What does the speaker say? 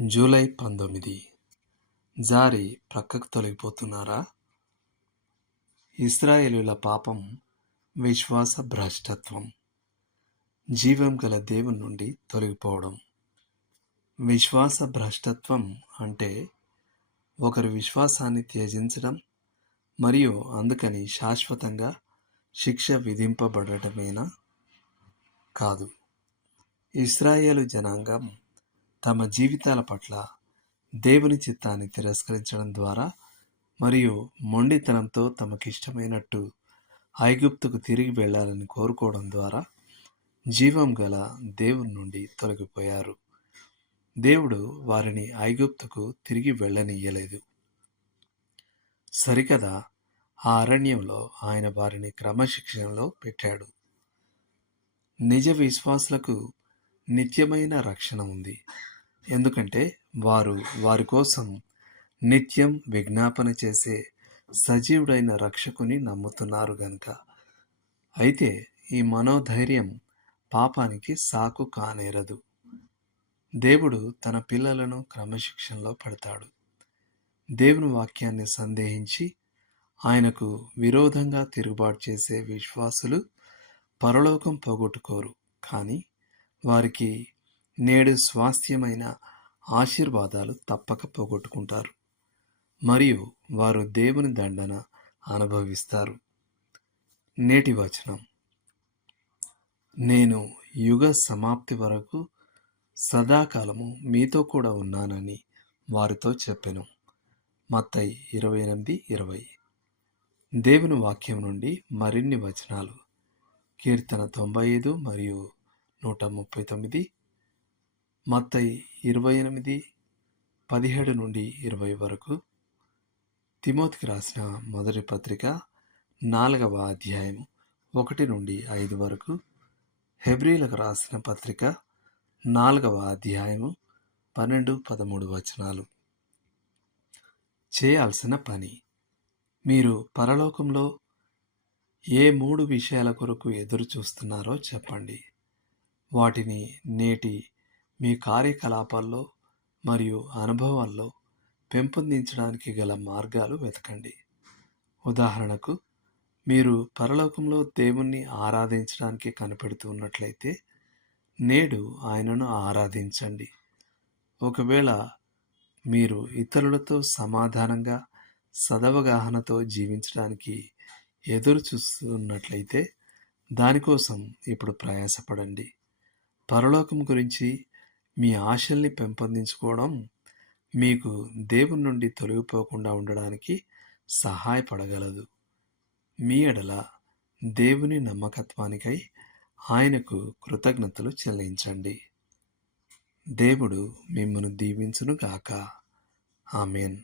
July పంతొమ్మిది. జారి ప్రక్కకు తొలగిపోతున్నారా? ఇస్రాయేలుల పాపం విశ్వాస భ్రష్టత్వం జీవం గల దేవుని నుండి తొలగిపోవడం. విశ్వాస భ్రష్టత్వం అంటే ఒకరి విశ్వాసాన్ని త్యజించడం మరియు అందుకని శాశ్వతంగా శిక్ష విధింపబడటమేనా? కాదు. ఇస్రాయేలు జనాంగం తమ జీవితాల పట్ల దేవుని చిత్తాన్ని తిరస్కరించడం ద్వారా మరియు మొండితనంతో తమకిష్టమైనట్టు ఐగుప్తుకు తిరిగి వెళ్ళాలని కోరుకోవడం ద్వారా జీవం గల దేవుని నుండి తొలగిపోయారు. దేవుడు వారిని ఐగుప్తుకు తిరిగి వెళ్ళనియ్యలేదు సరికదా ఆ అరణ్యంలో ఆయన వారిని క్రమశిక్షణలో పెట్టాడు. నిజ విశ్వాసులకు నిత్యమైన రక్షణ ఉంది. ఎందుకంటే వారు వారి కోసం నిత్యం విజ్ఞాపన చేసే సజీవుడైన రక్షకుని నమ్ముతున్నారు గనుక. అయితే ఈ మనోధైర్యం పాపానికి సాకు కానేరదు. దేవుడు తన పిల్లలను క్రమశిక్షణలో పెడతాడు. దేవుని వాక్యాన్ని సందేహించి ఆయనకు విరోధంగా తిరుగుబాటు చేసే విశ్వాసులు పరలోకం పోగొట్టుకోరు. కానీ వారికి నేడు స్వాస్థ్యమైన ఆశీర్వాదాలు తప్పక పోగొట్టుకుంటారు. మరియు వారు దేవుని దండన అనుభవిస్తారు. నేటి వచనం. నేను యుగ సమాప్తి వరకు సదాకాలము మీతో కూడా ఉన్నానని వారితో చెప్పాను. మత్తై ఇరవై ఎనిమిది ఇరవై. దేవుని వాక్యం నుండి మరిన్ని వచనాలు. కీర్తన తొంభై ఐదు మరియు నూట ముప్పై తొమ్మిది మత్తై ఇరవై ఎనిమిది పదిహేడు నుండి ఇరవై వరకు తిమోతికి రాసిన మొదటి పత్రిక నాలుగవ అధ్యాయం ఒకటి నుండి ఐదు వరకు హెబ్రిలకు రాసిన పత్రిక నాలుగవ అధ్యాయము పన్నెండు పదమూడు వచనాలు. చేయాల్సిన పని. మీరు పరలోకంలో ఏ మూడు విషయాల కొరకు ఎదురు చూస్తున్నారో చెప్పండి. వాటిని నేటి మీ కార్యకలాపాల్లో మరియు అనుభవాల్లో పెంపొందించడానికి గల మార్గాలు వెతకండి. ఉదాహరణకు మీరు పరలోకంలో దేవుణ్ణి ఆరాధించడానికి కనిపెడుతున్నట్లయితే నేడు ఆయనను ఆరాధించండి. ఒకవేళ మీరు ఇతరులతో సమాధానంగా సదవగాహనతో జీవించడానికి ఎదురు చూస్తున్నట్లయితే దానికోసం ఇప్పుడు ప్రయాసపడండి. పరలోకం గురించి మీ ఆశల్ని పెంపొందించుకోవడం మీకు దేవుని నుండి తొలగిపోకుండా ఉండడానికి సహాయపడగలదు. మీ ఎడల దేవుని నమ్మకత్వానికై ఆయనకు కృతజ్ఞతలు చెల్లించండి. దేవుడు మిమ్మను దీవించునుగాక. ఆమెన్.